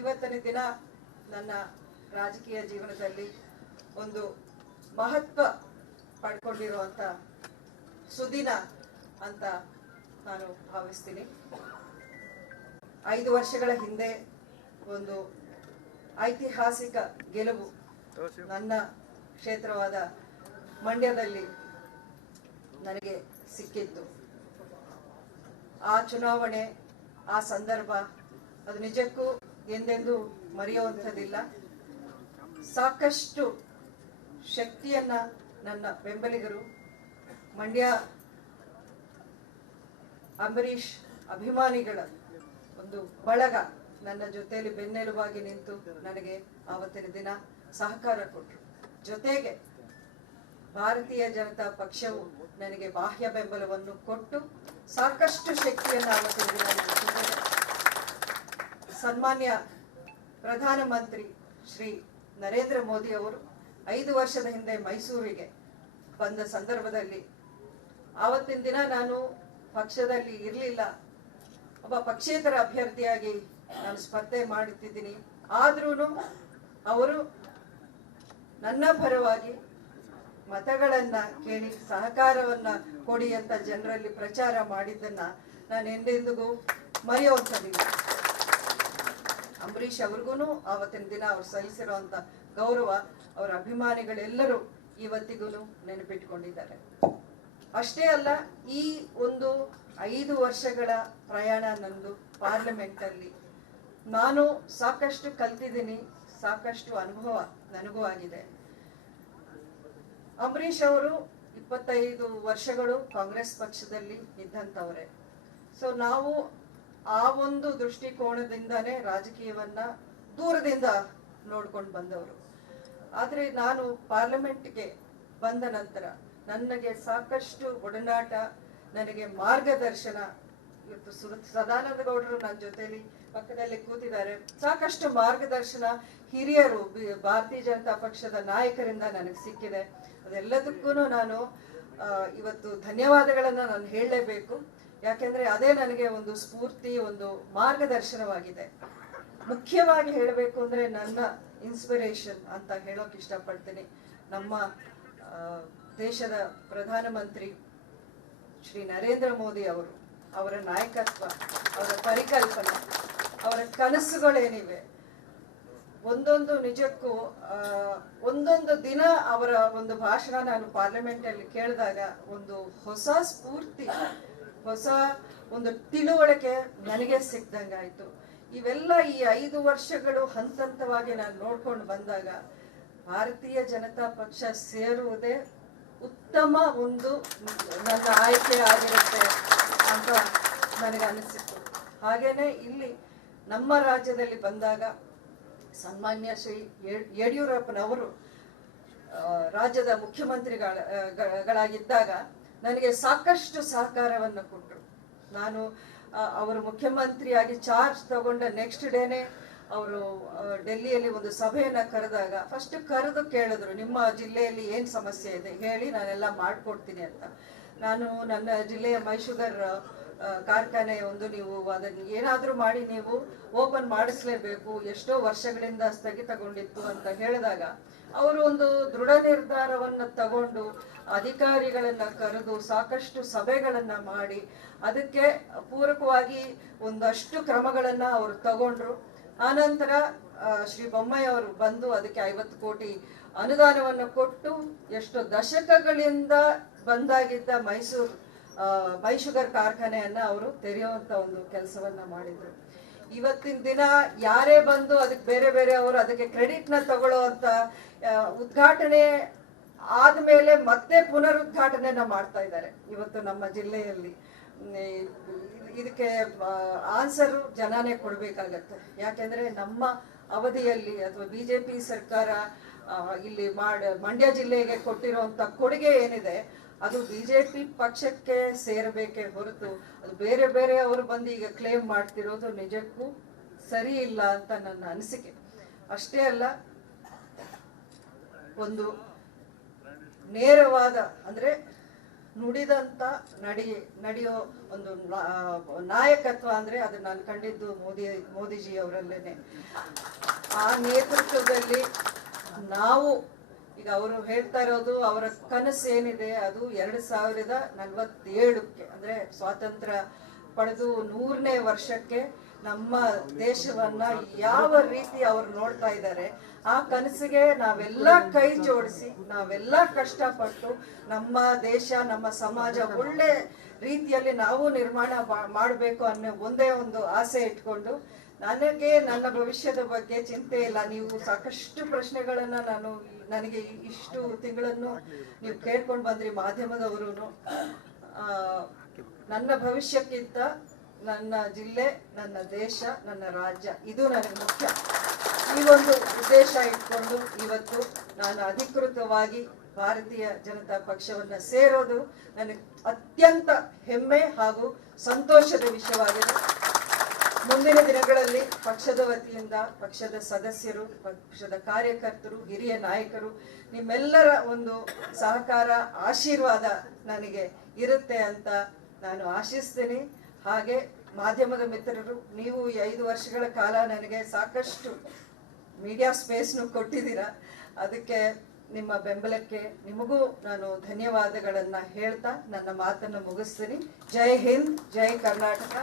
ಇವತ್ತಿನ ದಿನ ನನ್ನ ರಾಜಕೀಯ ಜೀವನದಲ್ಲಿ ಒಂದು ಮಹತ್ವ ಪಡ್ಕೊಂಡಿರುವಂತ ಸುದಿನ ಅಂತ ನಾನು ಭಾವಿಸ್ತೀನಿ. 5 ವರ್ಷಗಳ ಹಿಂದೆ ಒಂದು ಐತಿಹಾಸಿಕ ಗೆಲುವು ನನ್ನ ಕ್ಷೇತ್ರವಾದ ಮಂಡ್ಯದಲ್ಲಿ ನನಗೆ ಸಿಕ್ಕಿತ್ತು. ಆ ಚುನಾವಣೆ, ಆ ಸಂದರ್ಭ ಅದು ನಿಜಕ್ಕೂ ಎಂದೆಂದೂ ಮರೆಯುವಂಥದ್ದಿಲ್ಲ. ಸಾಕಷ್ಟು ಶಕ್ತಿಯನ್ನ ನನ್ನ ಬೆಂಬಲಿಗರು, ಮಂಡ್ಯ ಅಂಬರೀಷ್ ಅಭಿಮಾನಿಗಳ ಒಂದು ಬಳಗ ನನ್ನ ಜೊತೆಯಲ್ಲಿ ಬೆನ್ನೆಲುಬಾಗಿ ನಿಂತು ನನಗೆ ಆವತ್ತಿನ ದಿನ ಸಹಕಾರ ಕೊಟ್ಟರು. ಜೊತೆಗೆ ಭಾರತೀಯ ಜನತಾ ಪಕ್ಷವು ನನಗೆ ಬಾಹ್ಯ ಬೆಂಬಲವನ್ನು ಕೊಟ್ಟು ಸಾಕಷ್ಟು ಶಕ್ತಿಯನ್ನು ಆವತ್ತಿನ ದಿನ ನೀಡಿದ್ದಾರೆ. ಸನ್ಮಾನ್ಯ ಪ್ರಧಾನಮಂತ್ರಿ ಶ್ರೀ ನರೇಂದ್ರ ಮೋದಿ ಅವರು 5 ವರ್ಷದ ಹಿಂದೆ ಮೈಸೂರಿಗೆ ಬಂದ ಸಂದರ್ಭದಲ್ಲಿ ಆವತ್ತಿನ ದಿನ ನಾನು ಪಕ್ಷದಲ್ಲಿ ಇರಲಿಲ್ಲ, ಒಬ್ಬ ಪಕ್ಷೇತರ ಅಭ್ಯರ್ಥಿಯಾಗಿ ನಾನು ಸ್ಪರ್ಧೆ ಮಾಡುತ್ತಿದ್ದೀನಿ. ಆದ್ರೂ ಅವರು ನನ್ನ ಪರವಾಗಿ ಮತಗಳನ್ನ ಕೇಳಿ ಸಹಕಾರವನ್ನ ಕೊಡಿ ಅಂತ ಜನರಲ್ಲಿ ಪ್ರಚಾರ ಮಾಡಿದ್ದನ್ನ ನಾನು ಎಂದೆಂದಿಗೂ ಮರೆಯುವಂಥದ್ದಿಲ್ಲ. ಅಂಬರೀಷ್ ಅವ್ರಿಗೂ ಆವತ್ತಿನ ದಿನ ಅವ್ರು ಸಲ್ಲಿಸಿರುವಂತ ಗೌರವ ಅವರ ಅಭಿಮಾನಿಗಳೆಲ್ಲರೂ ಇವತ್ತಿಗೂ ನೆನಪಿಟ್ಕೊಂಡಿದ್ದಾರೆ. ಅಷ್ಟೇ ಅಲ್ಲ, ಈ ಒಂದು 5 ವರ್ಷಗಳ ಪ್ರಯಾಣ ನಂದು ಪಾರ್ಲಿಮೆಂಟ್ ಅಲ್ಲಿ ನಾನು ಸಾಕಷ್ಟು ಕಲ್ತಿದ್ದೀನಿ, ಸಾಕಷ್ಟು ಅನುಭವ ನನಗೂ ಆಗಿದೆ. ಅಂಬರೀಷ್ ಅವರು 25 ವರ್ಷಗಳು ಕಾಂಗ್ರೆಸ್ ಪಕ್ಷದಲ್ಲಿ ಇದ್ದಂಥವ್ರೆ. ಸೊ ನಾವು ಆ ಒಂದು ದೃಷ್ಟಿಕೋನದಿಂದಾನೇ ರಾಜಕೀಯವನ್ನ ದೂರದಿಂದ ನೋಡ್ಕೊಂಡು ಬಂದವರು. ಆದ್ರೆ ನಾನು ಪಾರ್ಲಿಮೆಂಟ್ಗೆ ಬಂದ ನಂತರ ನನಗೆ ಸಾಕಷ್ಟು ಒಡನಾಟ, ನನಗೆ ಮಾರ್ಗದರ್ಶನ, ಇವತ್ತು ಸದಾನಂದ ಗೌಡರು ನನ್ನ ಜೊತೆಲಿ ಪಕ್ಕದಲ್ಲಿ ಕೂತಿದ್ದಾರೆ, ಸಾಕಷ್ಟು ಮಾರ್ಗದರ್ಶನ ಹಿರಿಯರು ಭಾರತೀಯ ಜನತಾ ಪಕ್ಷದ ನಾಯಕರಿಂದ ನನಗೆ ಸಿಕ್ಕಿದೆ. ಅದೆಲ್ಲದಕ್ಕೂ ನಾನು ಇವತ್ತು ಧನ್ಯವಾದಗಳನ್ನ ನಾನು ಹೇಳಲೇಬೇಕು. ಯಾಕೆಂದ್ರೆ ಅದೇ ನನಗೆ ಒಂದು ಸ್ಫೂರ್ತಿ, ಒಂದು ಮಾರ್ಗದರ್ಶನವಾಗಿದೆ. ಮುಖ್ಯವಾಗಿ ಹೇಳಬೇಕು ಅಂದ್ರೆ ನನ್ನ ಇನ್ಸ್ಪಿರೇಷನ್ ಅಂತ ಹೇಳೋಕ್ ಇಷ್ಟಪಡ್ತೀನಿ. ನಮ್ಮ ದೇಶದ ಪ್ರಧಾನಮಂತ್ರಿ ಶ್ರೀ ನರೇಂದ್ರ ಮೋದಿ ಅವರು, ಅವರ ನಾಯಕತ್ವ, ಅವರ ಪರಿಕಲ್ಪನೆ, ಅವರ ಕನಸುಗಳೇನಿವೆ, ಒಂದೊಂದು ನಿಜಕ್ಕೂ ಒಂದೊಂದು ದಿನ ಅವರ ಒಂದು ಭಾಷಣ ನಾನು ಪಾರ್ಲಿಮೆಂಟ್ ಅಲ್ಲಿ ಕೇಳಿದಾಗ ಒಂದು ಹೊಸ ಸ್ಫೂರ್ತಿ, ಹೊಸ ಒಂದು ತಿಳುವಳಿಕೆ ನನಗೆ ಸಿಕ್ದಂಗಾಯ್ತು. ಇವೆಲ್ಲ ಈ 5 ವರ್ಷಗಳು ಹಂತವಾಗಿ ನಾನು ನೋಡ್ಕೊಂಡು ಬಂದಾಗ ಭಾರತೀಯ ಜನತಾ ಪಕ್ಷ ಸೇರುವುದೇ ಉತ್ತಮ ಒಂದು ನನ್ನ ಆಯ್ಕೆ ಆಗಿರುತ್ತೆ ಅಂತ ನನಗೆ ಅನಿಸಿತ್ತು. ಹಾಗೇನೆ ಇಲ್ಲಿ ನಮ್ಮ ರಾಜ್ಯದಲ್ಲಿ ಬಂದಾಗ ಸನ್ಮಾನ್ಯ ಶ್ರೀ ಯಡಿಯೂರಪ್ಪನವರು ರಾಜ್ಯದ ಮುಖ್ಯಮಂತ್ರಿಗಳಾಗಿದ್ದಾಗ ನನಗೆ ಸಾಕಷ್ಟು ಸಹಕಾರವನ್ನು ಕೊಟ್ಟರು. ನಾನು ಅವರು ಮುಖ್ಯಮಂತ್ರಿಯಾಗಿ ಚಾರ್ಜ್ ತಗೊಂಡ ನೆಕ್ಸ್ಟ್ ಡೇನೆ ಅವರು ಡೆಲ್ಲಿಯಲ್ಲಿ ಒಂದು ಸಭೆಯನ್ನ ಕರೆದಾಗ ಫಸ್ಟ್ ಕರೆದು ಕೇಳಿದ್ರು, ನಿಮ್ಮ ಜಿಲ್ಲೆಯಲ್ಲಿ ಏನ್ ಸಮಸ್ಯೆ ಇದೆ ಹೇಳಿ, ನಾನೆಲ್ಲ ಮಾಡ್ಕೊಡ್ತೀನಿ ಅಂತ. ನಾನು ನನ್ನ ಜಿಲ್ಲೆಯ ಮೈಶುಗರ್ ಕಾರ್ಖಾನೆ ಒಂದು, ನೀವು ಅದನ್ನು ಏನಾದ್ರೂ ಮಾಡಿ ನೀವು ಓಪನ್ ಮಾಡಿಸ್ಲೇಬೇಕು, ಎಷ್ಟೋ ವರ್ಷಗಳಿಂದ ಸ್ಥಗಿತಗೊಂಡಿತ್ತು ಅಂತ ಹೇಳಿದಾಗ ಅವರು ಒಂದು ದೃಢ ನಿರ್ಧಾರವನ್ನ ತಗೊಂಡು ಅಧಿಕಾರಿಗಳನ್ನ ಕರೆದು ಸಾಕಷ್ಟು ಸಭೆಗಳನ್ನ ಮಾಡಿ ಅದಕ್ಕೆ ಪೂರಕವಾಗಿ ಒಂದಷ್ಟು ಕ್ರಮಗಳನ್ನ ಅವರು ತಗೊಂಡ್ರು. ಆನಂತರ ಶ್ರೀ ಬೊಮ್ಮಾಯಿ ಅವರು ಬಂದು ಅದಕ್ಕೆ 50 ಕೋಟಿ ಅನುದಾನವನ್ನು ಕೊಟ್ಟು ಎಷ್ಟೋ ದಶಕಗಳಿಂದ ಬಂದಾಗಿದ್ದ ಮೈಶುಗರ್ ಕಾರ್ಖಾನೆಯನ್ನ ಅವರು ತೆರೆಯುವಂತ ಒಂದು ಕೆಲಸವನ್ನ ಮಾಡಿದ್ರು. ಇವತ್ತಿನ ದಿನ ಯಾರೇ ಬಂದು ಅದಕ್ಕೆ ಬೇರೆ ಬೇರೆ ಅವರು ಅದಕ್ಕೆ ಕ್ರೆಡಿಟ್ ನ ತಗೊಳ್ಳುವಂತ ಉದ್ಘಾಟನೆ ಆದ್ಮೇಲೆ ಮತ್ತೆ ಪುನರುದ್ಘಾಟನೆನ ಮಾಡ್ತಾ ಇದ್ದಾರೆ ಇವತ್ತು ನಮ್ಮ ಜಿಲ್ಲೆಯಲ್ಲಿ. ಇದಕ್ಕೆ ಆನ್ಸರು ಜನನೇ ಕೊಡ್ಬೇಕಾಗತ್ತೆ. ಯಾಕೆಂದ್ರೆ ನಮ್ಮ ಅವಧಿಯಲ್ಲಿ ಅಥವಾ ಬಿಜೆಪಿ ಸರ್ಕಾರ ಇಲ್ಲಿ ಮಂಡ್ಯ ಜಿಲ್ಲೆಗೆ ಕೊಟ್ಟಿರುವಂತ ಕೊಡುಗೆ ಏನಿದೆ ಅದು ಬಿಜೆಪಿ ಪಕ್ಷಕ್ಕೆ ಸೇರಬೇಕೇ ಹೊರತು ಅದು ಬೇರೆ ಬೇರೆ ಅವರು ಬಂದು ಈಗ ಕ್ಲೇಮ್ ಮಾಡ್ತಿರೋದು ನಿಜಕ್ಕೂ ಸರಿ ಇಲ್ಲ ಅಂತ ನನ್ನ ಅನಿಸಿಕೆ. ಅಷ್ಟೇ ಅಲ್ಲ, ಒಂದು ನೇರವಾದ ಅಂದ್ರೆ ನುಡಿದಂತ ನಡೆಯೋ ಒಂದು ನಾಯಕತ್ವ ಅಂದ್ರೆ ಅದು ನಾನು ಕಂಡಿದ್ದು ಮೋದಿಜಿ ಅವರಲ್ಲೇನೆ. ಆ ನೇತೃತ್ವದಲ್ಲಿ ನಾವು ಈಗ ಅವರು ಹೇಳ್ತಾ ಇರೋದು, ಅವರ ಕನಸು ಏನಿದೆ ಅದು 2047ಕ್ಕೆ ಅಂದ್ರೆ ಸ್ವಾತಂತ್ರ್ಯ ಪಡೆದು 100ನೇ ವರ್ಷಕ್ಕೆ ನಮ್ಮ ದೇಶವನ್ನ ಯಾವ ರೀತಿ ಅವ್ರು ನೋಡ್ತಾ ಇದ್ದಾರೆ, ಆ ಕನಸಿಗೆ ನಾವೆಲ್ಲ ಕೈ ಜೋಡಿಸಿ ನಾವೆಲ್ಲ ಕಷ್ಟಪಟ್ಟು ನಮ್ಮ ದೇಶ ನಮ್ಮ ಸಮಾಜ ಒಳ್ಳೆ ರೀತಿಯಲ್ಲಿ ನಾವು ನಿರ್ಮಾಣ ಮಾಡಬೇಕು ಅನ್ನೋ ಒಂದೇ ಒಂದು ಆಸೆ ಇಟ್ಕೊಂಡು, ನನಗೆ ನನ್ನ ಭವಿಷ್ಯದ ಬಗ್ಗೆ ಚಿಂತೆ ಇಲ್ಲ. ನೀವು ಸಾಕಷ್ಟು ಪ್ರಶ್ನೆಗಳನ್ನ ನನಗೆ ಇಷ್ಟು ತಿಂಗಳನ್ನು ನೀವು ಕೇಳ್ಕೊಂಡು ಬಂದ್ರಿ ಮಾಧ್ಯಮದವರು. ನನ್ನ ಭವಿಷ್ಯಕ್ಕಿಂತ ನನ್ನ ಜಿಲ್ಲೆ, ನನ್ನ ದೇಶ, ನನ್ನ ರಾಜ್ಯ ಇದು ನನಗೆ ಮುಖ್ಯ. ಈ ಒಂದು ಉದ್ದೇಶ ಇಟ್ಕೊಂಡು ಇವತ್ತು ನಾನು ಅಧಿಕೃತವಾಗಿ ಭಾರತೀಯ ಜನತಾ ಪಕ್ಷವನ್ನ ಸೇರೋದು ನನಗೆ ಅತ್ಯಂತ ಹೆಮ್ಮೆ ಹಾಗೂ ಸಂತೋಷದ ವಿಷಯವಾಗಿದೆ. ಮುಂದಿನ ದಿನಗಳಲ್ಲಿ ಪಕ್ಷದ ವತಿಯಿಂದ ಪಕ್ಷದ ಸದಸ್ಯರು, ಪಕ್ಷದ ಕಾರ್ಯಕರ್ತರು, ಹಿರಿಯ ನಾಯಕರು ನಿಮ್ಮೆಲ್ಲರ ಒಂದು ಸಹಕಾರ, ಆಶೀರ್ವಾದ ನನಗೆ ಇರುತ್ತೆ ಅಂತ ನಾನು ಆಶಿಸ್ತೀನಿ. ಹಾಗೆ ಮಾಧ್ಯಮದ ಮಿತ್ರರು, ನೀವು ಈ 5 ವರ್ಷಗಳ ಕಾಲ ನನಗೆ ಸಾಕಷ್ಟು ಮೀಡಿಯಾ ಸ್ಪೇಸ್ನು ಕೊಟ್ಟಿದ್ದೀರಾ. ಅದಕ್ಕೆ ನಿಮ್ಮ ಬೆಂಬಲಕ್ಕೆ ನಿಮಗೂ ನಾನು ಧನ್ಯವಾದಗಳನ್ನ ಹೇಳ್ತಾ ನನ್ನ ಮಾತನ್ನು ಮುಗಿಸ್ತೀನಿ. ಜೈ ಹಿಂದ್, ಜೈ ಕರ್ನಾಟಕ.